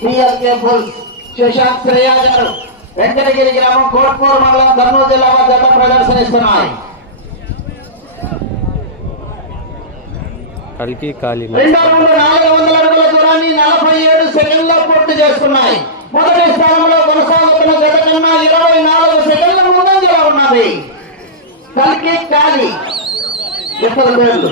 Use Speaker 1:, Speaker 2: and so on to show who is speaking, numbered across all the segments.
Speaker 1: PLK bulls Shashant Shreya గారు. వెంకటగిరి గ్రామం కోట్పూర్ మండలం కర్నూలు జిల్లా వద్ద ప్రదర్శనిస్తున్నాయి.
Speaker 2: కల్కి
Speaker 1: రెండో రౌండ్ నాలుగు వందల అడుగుల దూరాన్ని నలభై ఏడు సెకండ్లో పూర్తి చేస్తున్నాయి. మొదటి స్థానంలో కొనసాగుతున్న జత కన్నా ఇరవై నాలుగు సెకండ్ల ముందంజలో ఉన్నది. కలికి కాలి చెప్పదు పేర్లు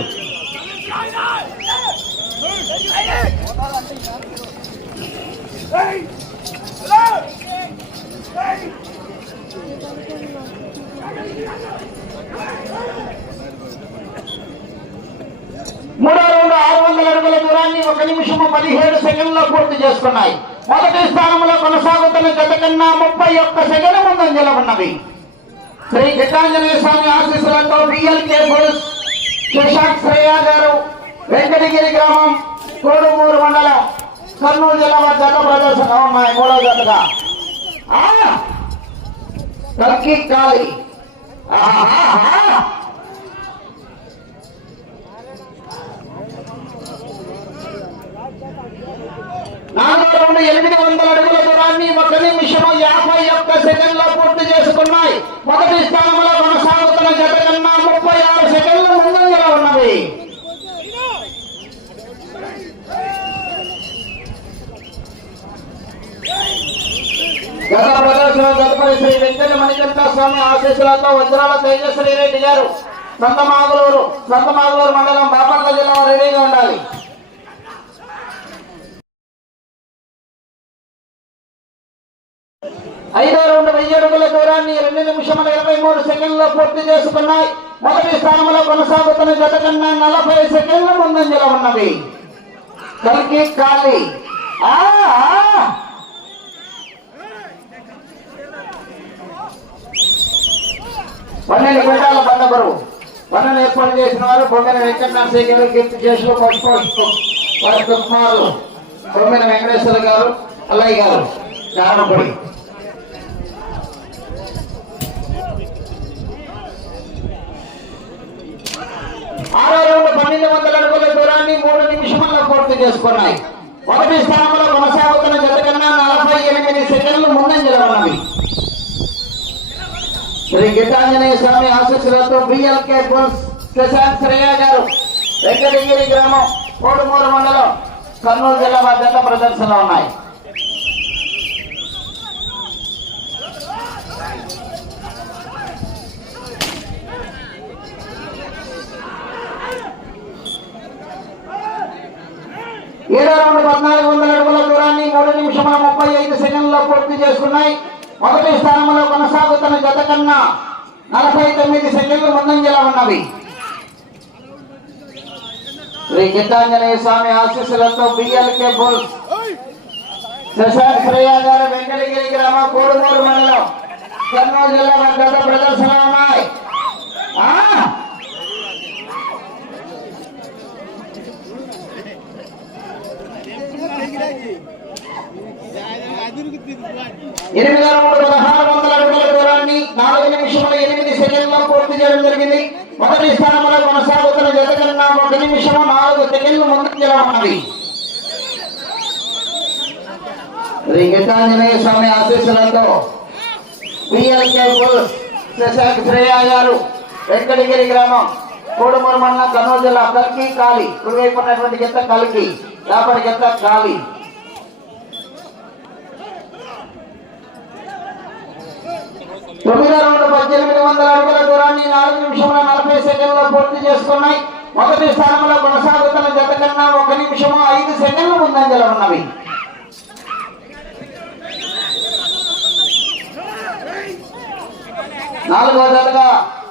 Speaker 1: మూడో రౌండ్ ఆరు వందల అడుగుల దూరాన్ని ఒక నిమిషము పదిహేడు సెకండ్లో పూర్తి చేసుకున్నాయి. మొదటి స్థానంలో కొనసాగుతున్న జత కన్నా ముప్పై ఒక్క సెకండ్ ముందంజలో ఉన్నది శ్రీ గీతాంజనేయ స్వామి ఆశీస్సులతో బిఎల్కే పోలీస్ శశాంత్ శ్రేయ గారు వెంకటగిరి గ్రామం కోడుమూరు మండలం కర్నూలు జిల్లా వారి జత ప్రదర్శన ఉన్నాయి. మూడో జతగా. కల్కి కాళీ నాలుగో రౌండ్ ఎనిమిది వందల అడుగుల దూరాన్ని ఒక నిమిషం యాభై ఒక్క సెకండ్లో పూర్తి చేసుకున్నాయి. మొదటి స్థానంలో కొనసాగుతున్న జత కన్నా ముప్పై ఆరు సెకండ్ల ముందంజలో ఉన్నది గత ప్రదర్శన తదుపరి శ్రీ వెంకట మణికంఠ స్వామి ఆశీస్సులతో వజ్రాల తేజశ్రీ రెడ్డి గారు సంతమాగులూరు సంతమాగులూరు మండలం బాపట్ల జిల్లా రెడీగా ఉండాలి. పది అడుగుల దూరాన్ని రెండు నిమిషముల ఇరవై మూడు సెకండ్లో పూర్తి చేసుకున్నాయి. మొదటి స్థానంలో కొనసాగుతున్న జత కన్నా నలభై సెకండ్ల ముందంజలో ఉన్నది. కలికి ఖాళీ పన్నెండు క్వింటాల బండ బరువు పన్నెండు ఏర్పాటు చేసిన వారు బొమ్మిన వెంకటనాథయ్య గారు కీర్తి చేసులు వారి కుమారు బొమ్మిన వెంకటేశ్వర గారు అల్లయ్య గారు కారణపడి ఆరో రౌండ్ పన్నెండు వందల అడుగుల దూరాన్ని మూడు నిమిషముల్లో పూర్తి చేసుకున్నాయి. మొదటి స్థానంలో కొనసాగుతున్న జత కన్నా నలభై ఎనిమిది సెకండ్లు ముందంజలో ఉన్నవి. శ్రీ గీతాంజనేయ స్వామి ఆశీస్సులతో బిఎల్కే ప్రశాంత్ శ్రేయ గారు వెంకటగిరి గ్రామం కోడుమూరు మండలం కర్నూలు జిల్లా మధ్యత ప్రదర్శనలో ఉన్నాయి. ఏడో రౌండ్ పద్నాలుగు వందల అడుగుల దూరాన్ని మూడు నిమిషముల ముప్పై ఐదు సెకండ్లో పూర్తి చేసుకున్నాయి. మొదటి స్థానంలో కొనసాగుతున్న జత కన్నా నలభై తొమ్మిది సెకండ్లు ముందంజలో ఉన్నవి. శ్రీ గీతాంజనేయ స్వామి ఆశీస్సులతో బిఎల్కే బుల్స్ శశాంత్ శ్రేయ గారు వెంకటగిరి గ్రామ కోడుమూరు మండలం కర్నూలు జిల్లా గత ప్రదర్శన ఉన్నాయి ఆ! ఎనిమిది రౌండ్ పదహారు వందల అడుగుల దూరాన్ని నాలుగు నిమిషముల ఎనిమిది సెకండ్లో పూర్తి చేయడం జరిగింది మొదటి స్థానంలో కొనసాగుతున్న జత కన్నా నిమిషము నాలుగు సెకండ్లు ముందుకు నిలబడాలి. శ్రీ గీతాంజనేయ స్వామి ఆశీస్సులతో పిఎల్కే శశాంక్ శ్రేయ గారు వెంకటగిరి గ్రామం కోడుమూరు మండలం కర్నూలు జిల్లా కలికి కాలి కుడివైపు ఉన్నటువంటి గెత్త కలికి లోపలి గెత్త కాలి. తొమ్మిది రెండు పద్దెనిమిది వందల అడుగుల దూరాన్ని నాలుగు నిమిషముల నలభై సెకండ్లో పూర్తి చేసుకున్నాయి. మొదటి స్థానంలో కొనసాగుతున్న జత కన్నా ఒక నిమిషము ఐదు సెకండ్లు ముందంజలో ఉన్నవి. నాలుగో జతగా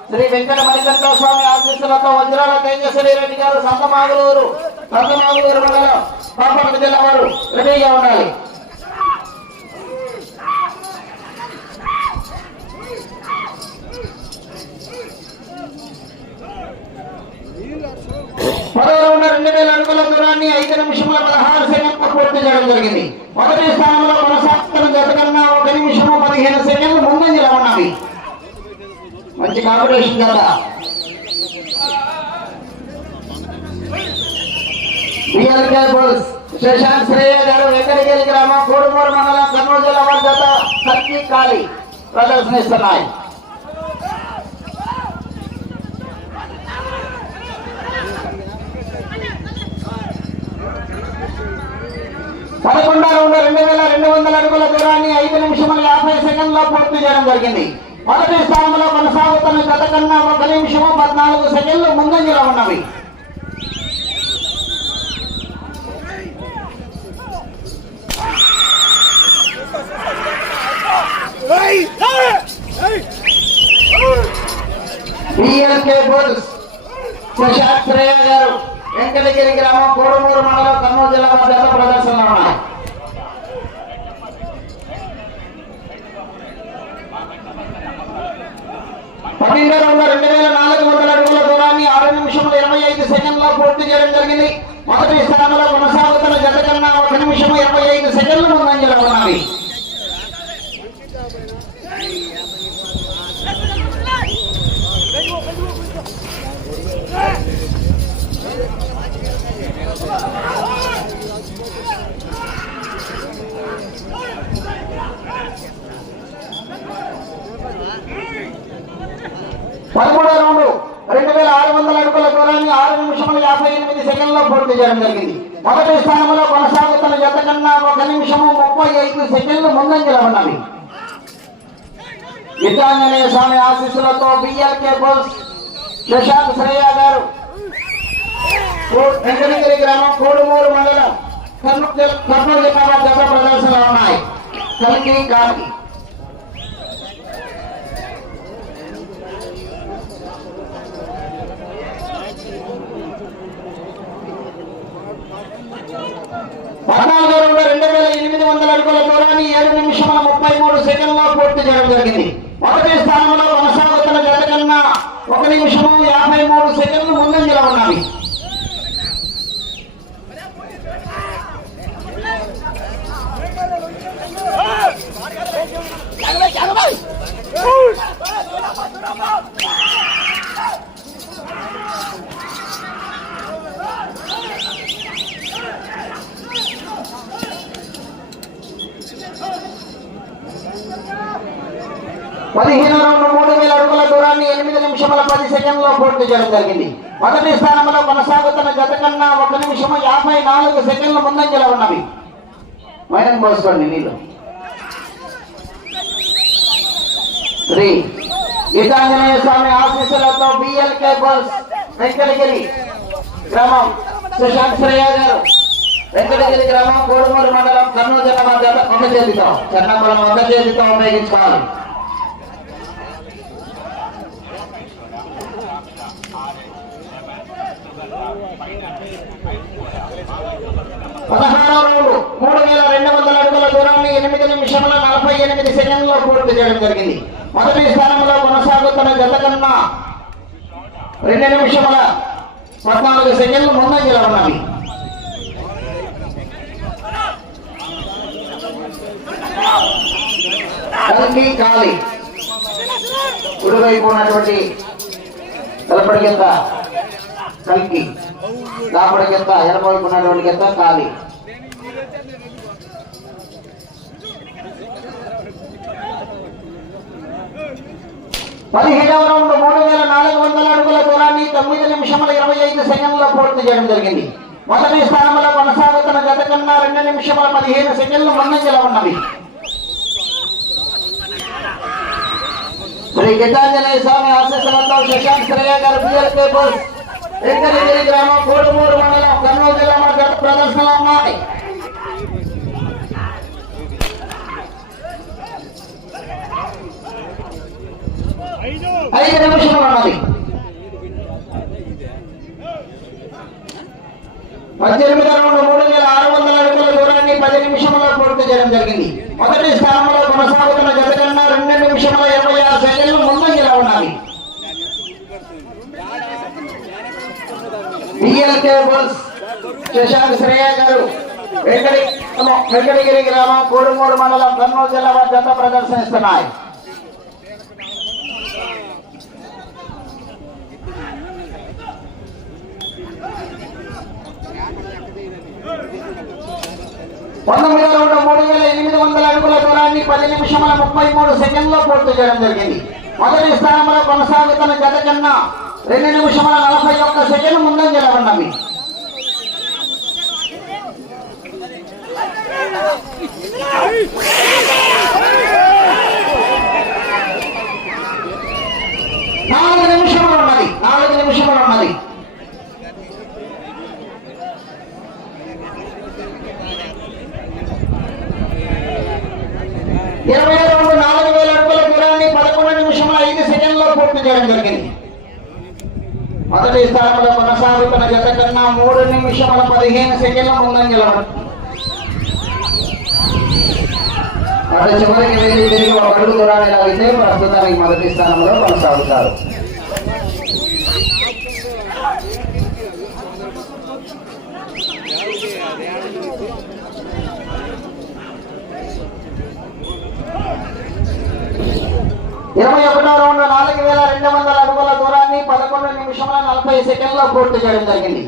Speaker 1: శ్రీ వెంకట మణికంఠ స్వామి ఆశీస్సులతో వజ్రాల తేజశ్వరి రెడ్డి గారు సంతమాగులూరు సంతమాగులూరు మండలం బాపట్ల జిల్లా వారు రెడీగా ఉండాలి. పదో రౌండ్ రెండు వేల అడుగుల దూరాన్ని ఐదు నిమిషముల పదహారు సెకండ్లు పూర్తి చేయడం జరిగింది. మొదటి స్థానంలో కొనసాగుతున్న జత ఒక నిమిషము పదిహేను సెకండ్లు ముందంజలో ఉన్నవి మంచి కాంపిటీషన్ కదా శశాంత్ శ్రేయ గారు వెంకటగిరి గ్రామం కోడుమూరు మండలం కర్నూలు జిల్లా వారి జత కత్తి ప్రదర్శనిస్తున్నాయి. పదకొండు రౌండ్ రెండు వేల రెండు వందల అడుగుల దూరాన్ని ఐదు నిమిషముల యాభై సెకండ్లో పూర్తి చేయడం జరిగింది. మొదటి స్థానంలో కొనసాగుతున్న గత కన్నా ఒక నిమిషము పద్నాలుగు సెకండ్లు ముందంజలో ఉన్నవి. బిఎల్కే ప్రశాంత్ గారు. వెంకటగిరి గ్రామం కోడమూరు మండలం కర్నూలు జిల్లా మధ్యలో ప్రదర్శనలో ఉన్నాయి పన్నెండు వందల రెండు వేల నాలుగు వందల అడుగుల దూరాన్ని ఆరు నిమిషముల ఇరవై ఐదు సెకండ్లో పూర్తి చేయడం జరిగింది. మొదటి స్థానంలో కొనసాగుతున్న జత కన్నా ఒక నిమిషము ఇరవై ఐదు సెకండ్లు ముందంజలో ఉన్నాయి పదమూడో రౌండ్ రెండు వేల ఆరు వందల అడుగుల దూరాన్ని ఆరు నిమిషముల యాభై ఎనిమిది సెకండ్లో పూర్తి చేయడం జరిగింది. మొదటి స్థానంలో కొనసాగుతున్న జత కన్నా ఒక నిమిషము ముప్పై ఐదు సెకండ్లు ముందంజలో ఉన్నవి యుద్ధాంజనేయ స్వామి ఆశీస్సులతో బిఎల్కే బోస్ శశాంత్ శ్రేయ గారు. వెంకటగిరి గ్రామం కోడుమూరు మండలం కర్నూలు జిల్లా జిల్లా వారి జత ప్రదర్శనలు ఉన్నాయి. కలిగి కాకి పద్నాలుగు రెండు రెండు వేల ఎనిమిది వందల అడుగుల ఏడు నిమిషముల ముప్పై మూడు సెకండ్లో పూర్తి చేయడం జరిగింది. మొదటి స్థానంలో కొనసాగుతున్న జత కన్నా ఒక నిమిషము యాభై మూడు సెకండ్లు ముందంజలో ఉన్నవి సాధించడం జరిగింది. మొదటి స్థానంలో కొనసాగుతున్న గత కన్నా ఒక నిమిషం యాభై నాలుగు సెకండ్ల ముందంజలో ఉన్నవి. మైనం పోసుకోండి నీళ్ళు. శ్రీ గీతాంజనేయ స్వామి ఆశీస్సులతో బిఎల్కే బస్ వెంకటగిరి గ్రామం. సుశాంత్ శ్రేయ గారు వెంకటగిరి గ్రామం కోడుమూరు మండలం కర్నూలు జిల్లా మధ్య ఒక చేతితో చెన్నపురం ఒక చేతితో ఉపయోగించుకోవాలి. పదహారవ రౌండ్ మూడు వేల రెండు వందల అడుగుల దూరాన్ని ఎనిమిది నిమిషముల నలభై ఎనిమిది సెకండ్లో పూర్తి చేయడం జరిగింది. మొదటి స్థానంలో కొనసాగుతున్న జత కన్నా రెండు నిమిషముల పద్నాలుగు సెకండ్లు ముందంజలో ఉన్నవి. కలిగి కాలి కుడివైపు ఉన్నటువంటి తలపడి కింద కలిగి లోపలి కింద ఎడమవైపు కింద కాలి పదిహేడవ రౌండ్ మూడు వేల నాలుగు వందల అడుగుల దూరాన్ని తొమ్మిది నిమిషముల ఇరవై ఐదు సెకండ్లో పూర్తి చేయడం జరిగింది. మొదటి స్థానంలో కొనసాగుతున్న గత కన్నా రెండు నిమిషముల పదిహేను సెకండ్లు ముందంజలో ఉన్నవి. శ్రీ గీతాంజనేయ స్వామి ఆశీస్సులతో శశాంత్ శ్రేయ గారు బిఎల్ పేపర్స్ వెంకటగిరి గ్రామం? కోడుమూరు మండలం కర్నూలు జిల్లా మధ్య ప్రదర్శనలో ఉన్నాయి ఐదు నిమిషం ఉన్నది. పద్దెనిమిది రెండు మూడు వేల ఆరు వందల అడుగుల దూరాన్ని పది నిమిషంలో పూర్తి చేయడం జరిగింది. మొదటి స్థానంలో కొనసాగుతున్న జత కన్నా రెండు నిమిషముల ఇరవై ఆరు సెకండ్లు ముందు ఉన్నది బిఎల్కే బస్ శశాంక్ శ్రేయ గారు వెంకటి వెంకటగిరి గ్రామం కోడుమూడు మండలం కర్నూలు జిల్లా వారి జత ప్రదర్శనిస్తున్నాయి. పంతొమ్మిది రౌండ్ మూడు వేల ఎనిమిది వందల అడుగుల దూరాన్ని పది నిమిషముల ముప్పై మూడు సెకండ్లో పూర్తి చేయడం జరిగింది. మొదటి స్థానంలో కొనసాగుతున్న గత కన్నా రెండు నిమిషముల నలభై ఒక్క సెకండ్ ముందంజలో ఉన్నవి నాలుగు నిమిషములు ఉన్నది నాలుగు నిమిషములు ఉన్నది. ఇరవై రెండు నాలుగు వేల అడుగుల దూరాన్ని పదకొండు నిమిషముల ఐదు సెకండ్లో పూర్తి చేయడం జరిగింది. మొదటి స్థానంలో కొనసాగుతున్న జత కన్నా మూడు నిమిషముల పదిహేను సెకండ్ల ముందంజలో అటు చివరికి వెళ్ళి తిరిగి ఒక అడుగు దూరాన్ని అయితే ప్రస్తుతానికి మొదటి స్థానంలో కొనసాగుతారు ఇరవై ఒకటో రౌండ్ నాలుగు వేల రెండు వందల అడుగుల దూరాన్ని పదకొండు నిమిషముల నలభై సెకండ్లో పూర్తి చేయడం జరిగింది.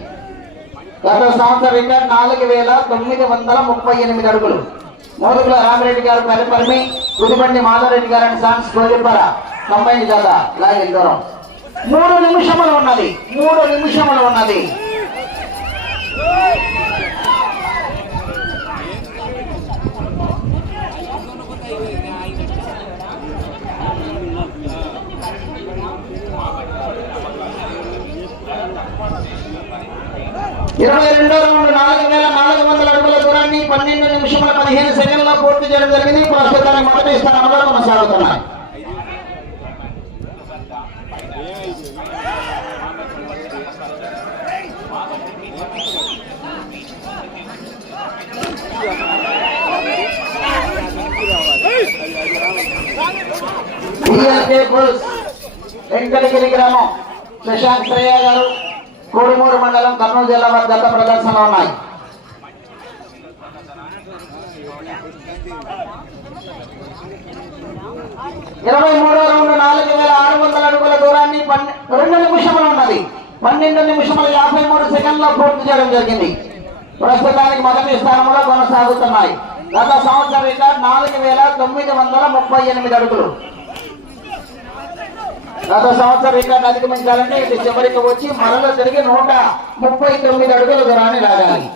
Speaker 1: గత సంవత్సరం రికార్డు నాలుగు వేల తొమ్మిది వందల ముప్పై ఎనిమిది అడుగులు. మోదుగుల రామిరెడ్డి గారు పరిపరిమి గుదిబండి మాధవరెడ్డి గారు అండ్ సాన్స్ గోజంపర కంబైన్ జత లాగిన దూరం. మూడు నిమిషములు ఉన్నది. మూడు నిమిషములు ఉన్నది. ఇరవై రెండో రౌండ్ నాలుగు వేల నాలుగు వందల అడుగుల దూరాన్ని పన్నెండు నిమిషముల పదిహేను సెకండ్లో పూర్తి చేయడం జరిగింది. ప్రస్తుతానికి మొదటి స్థానంలో కొనసాగుతున్నాయి ఈఎల్కే వెంకటగిరి గ్రామం శశాంక్ శ్రేయ గారు. కోడుమూరు మండలం కర్నూలు జిల్లా వారి గత ప్రదర్శనలు ఉన్నాయి. ఇరవై మూడో రౌండ్ నాలుగు వేల ఆరు వందల అడుగుల దూరాన్ని రెండు నిమిషములు ఉన్నది. పన్నెండు నిమిషముల యాభై మూడు సెకండ్లో పూర్తి చేయడం జరిగింది. ప్రస్తుతానికి మొదటి స్థానంలో కొనసాగుతున్నాయి. గత సంవత్సరం రికార్డ్ నాలుగు వేల తొమ్మిది వందల ముప్పై ఎనిమిది అడుగులు. గత సంవత్సరం రికార్డు అధిగమించాలంటే ఇది చివరికి వచ్చి మరల తిరిగి నూట ముప్పై తొమ్మిది అడుగుల దూరాన్ని లాగాలి.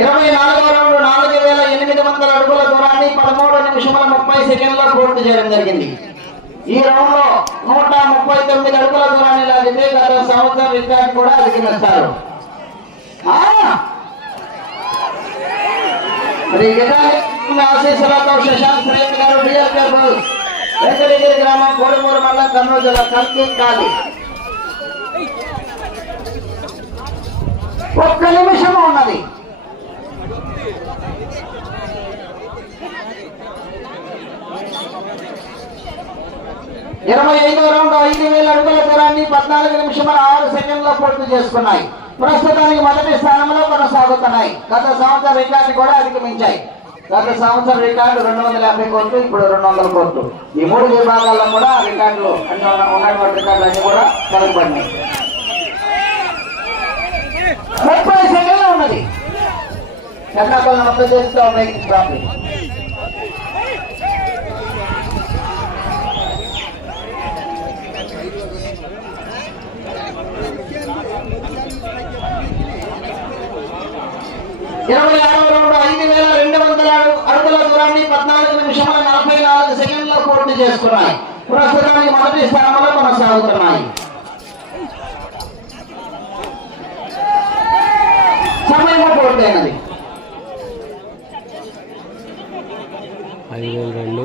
Speaker 1: ఇరవై నాలుగో రౌండ్ నాలుగు వేల ఎనిమిది వందల అడుగుల దూరాన్ని పదమూడు నిమిషముల ముప్పై సెకండ్లో పూర్తి చేయడం జరిగింది. ఈ రౌండ్లో నూట ముప్పై తొమ్మిది అడుగుల దూరాన్ని లాగితే గత సంవత్సరం రికార్డు కూడా అధిగమిస్తారు మరి ఆశీస్సులతో శ్రేణి గారు వెంకటగిరి గ్రామం కోడుమూరు మండలం కర్నూలు జిల్లా కల్కి కాలి ఒక్క నిమిషం ఉన్నది. ఇరవై ఐదో రౌండ్ ఐదు వేల అడుగుల దూరాన్ని పద్నాలుగు నిమిషముల ఆరు సెకండ్లో పూర్తి చేసుకున్నాయి. ప్రస్తుతానికి మొదటి స్థానంలో కొనసాగుతున్నాయి. గత సంవత్సరం రికార్డు కూడా అధిగమించాయి. గత సంవత్సరం రికార్డు రెండు వందల యాభై కోట్లు ఇప్పుడు రెండు వందల కోట్లు. ఈ మూడు విభాగాల్లో కూడా రికార్డులు అన్ని ఉన్నటువంటి రికార్డులు అన్ని కూడా కలగబడినాయి ముప్పై సెకండ్లు ఉన్నది. ఎన్నాకొలను మొత్తం చేస్తూ ప్రాబ్లం ఇరవై ఆరవ రౌండ్ ఐదు వేల రెండు వందల అడుగుల దూరాన్ని పద్నాలుగు నిమిషముల నలభై నాలుగు సెకండ్లో పూర్తి చేసుకున్నాయి ప్రస్తుతానికి మొదటి స్థానంలో కొనసాగుతున్నాయి సమయం పూర్తయినది
Speaker 2: ఐదు వేల రెండు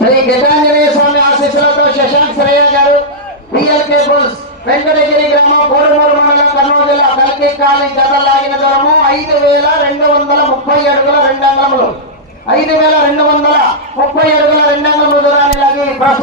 Speaker 1: శ్రీ గజాంజనేయ స్వామి ఆశీస్సులతో శశాంక్ శ్రేయ గారు పిఎల్కే బుల్స్ వెంకటగిరి గ్రామం కోడుమూరు మండలం కర్నూలు జిల్లా కలికి కాలి జత లాగిన దూరము ఐదు వేల రెండు వందల ముప్పై అడుగుల రెండు అంగములు. ఐదు వేల రెండు వందల ముప్పై అడుగుల రెండు అంగముల దూరాన్ని లాగి